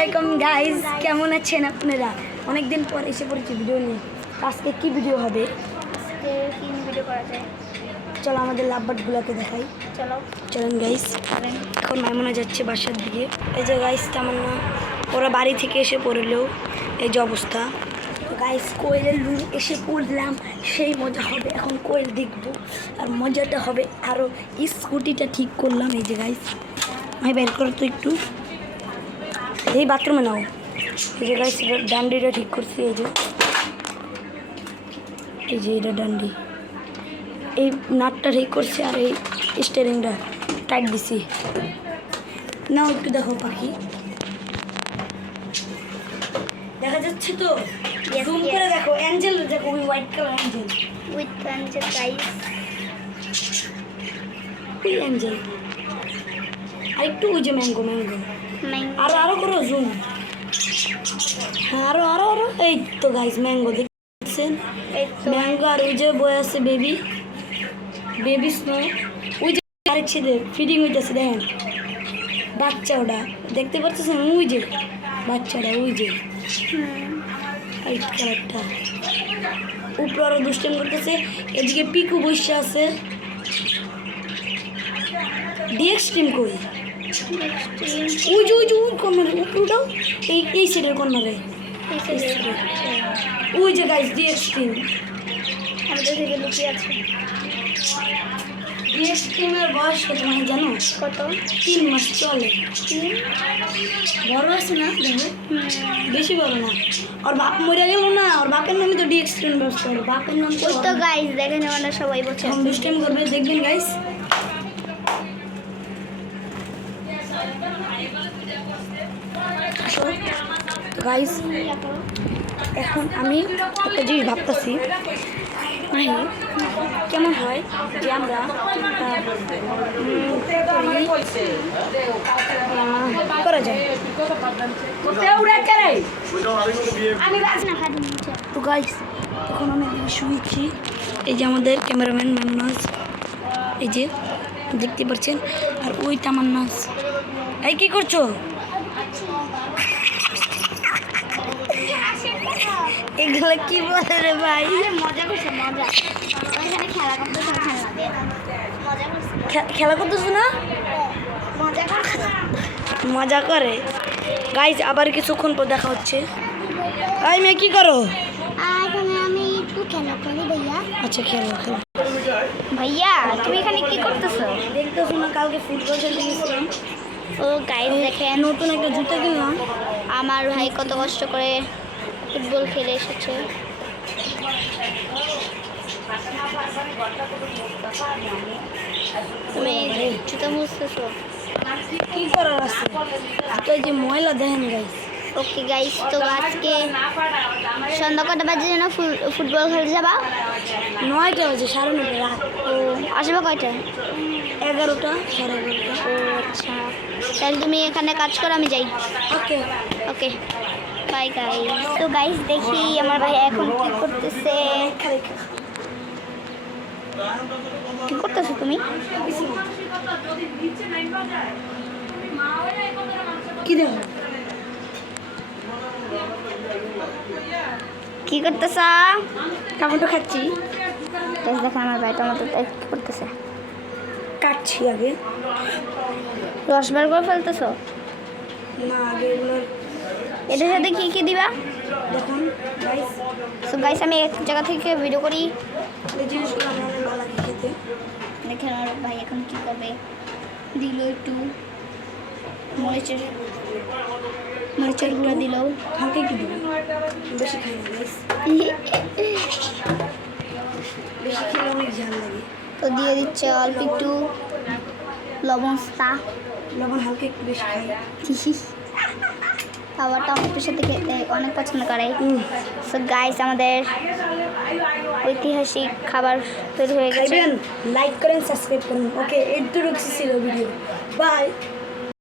আসসালামাইকুম গাইজ, কেমন আছেন আপনারা? অনেকদিন পর এসে পড়েছি ভিডিও নিয়ে। আজকে কি ভিডিও হবে? ভিডিও করা যায়। চলো আমাদের লাভবার্ডগুলোকে দেখাই। চলেন গাইজ। এখন মাইমুনা যাচ্ছে বাসার দিকে। এই যে গাইজ তামান্না, ওরা বাড়ি থেকে এসে পড়লেও এই যে অবস্থা। গাইজ কোয়েলের লুন এসে পড়লাম, সেই মজা হবে। এখন কোয়েল দেখবো আর মজাটা হবে আরও। স্কুটিটা ঠিক করলাম। এই যে গাইজ, আমি বের করো তো একটু, এই বাথরুমে নাও। এই যে গাইস ডান্ডিটা ঠিক করছি। এই যে এটা ডান্ডি, এই নাটটা ঠিক করছি আর এই স্টিয়ারিংটা টাইট দিছি। নাও একটু দেখো পাখি, দেখা যাচ্ছে তো? জুম করে দেখো, অ্যাঞ্জেল দেখো, ওই white colour Angel. With Angel guys, ওই অ্যাঞ্জেল। আর একটু ওই যে ম্যাঙ্গো আরো করো জুম। হ্যাঁ আরো এই তো গাইস ম্যাঙ্গো দেখছেন? ম্যাঙ্গো আর ওই যে বই আছে বেবি স্নো। ওই যে আরেক ছেলে ফিডিং হইতেছে, দেখেন বাচ্চা, ওটা দেখতে পাচ্ছেন? ওই যে বাচ্চাটা, ওই যে হোয়াইট কালারটা। উপরে আরো দুষ্টামি করতেছে। এদিকে পিকু বসে আছে। ডিএক্সট্রিম কই? ওই যে কর্নারে উপরটাও, এই সাইডের কর্নারে। ওই যে গাইস ডিএক্সট্রিম আমাদের থেকে লুকিয়ে আছে। ডিএক্সট্রিমের বয়স কত মানে জানো? কত? 3 মাস চলে। বড় আছে না, দেখো বেশি বড় না। ওর বাপ মরে গেল না, ওর বাপের নামে তো ডিএক্সট্রিম ব্যবস্থা। ওর বাপের নাম তো গাইস দেখেন, আমরা সবাই বলছি দুষ্টামি করবে, দেখবেন গাইস। গাইস এখন আমি একটা জিনিস ভাবতেছি, কেমন হয় যে আমরা করা যায়। তো গাইস এখন আমি শুয়েছি। এই যে আমাদের ক্যামেরাম্যান মান্নাস, এই যে দেখতে পাচ্ছেন, আর ওই তামান্নাস। এই কি করছো? এগুলো কি বলে রে ভাই? মজা করছে, মজা। এখানে খেলা করতেছো না? মজা করে গাইজ। আবার কিছুক্ষণ পর দেখা হচ্ছে। এই মেয়ে কি করো? আমি একটু খেলা করি ভাইয়া। আচ্ছা খেলো। ভাইয়া তুমি এখানে কি করতেছো? দেখতেছো না, কালকে ফুটবল খেলতে গেছিলাম। ও গাইস দেখেন, নতুন একটা জুতো কিনলাম। আমার ভাই কত কষ্ট করে ফুটবল খেলে এসেছে। তুমি জুতো মুছতেছো? কি করার আছে, তো এই যে ময়লা দেখেন গাইস। ওকে গাইস, তো আজকে সন্ধ্যা কটা বাজে যেন ফুটবল খেলতে যাবা? 9টা বাজে, 9:30 রাত। ও আসবে কয়টা? 11টা, 11:30। ও আচ্ছা, তাহলে তুমি এখানে কাজ করো, আমি যাই। ওকে ওকে বাই গাইস। তো গাইস দেখি আমার ভাই এখন কি করতেছে। কি করতেছো তুমি? কি দেখো? কি করতেছ? টমেটো খাচ্ছি। দেখো আমার ভাই টমেটো কি করতেছে, কাটছি আগে। রস বের করে ফেলতেছো? না আগে এগুলোর এটার সাথে কি কি দিবা? দেখুন গাইস। তো গাইস আমি এক জায়গা থেকে ভিডিও করি। এই জিনিসগুলো আমার অনেক ভালো লাগে খেতে। দেখেন আমার ভাই এখন কি করবে। দিল একটু মরিচের গুঁড়া দিল। হালকা একটু দিবি, বেশি খাই না গাইস। বেশি খেলে অনেক ঝাল লাগে। তো দিয়ে দিচ্ছে অল্প একটু লবণ। লবণ হালকা একটু বেশি খাই। খাবার টমেটোর সাথে খেতে অনেক পছন্দ করে। সো গাইস আমাদের ঐতিহাসিক খাবার তৈরি হয়ে গেছে। লাইক করেন, সাবস্ক্রাইব করুন। ওকে, এটুকু ছিল ভিডিও। বাই।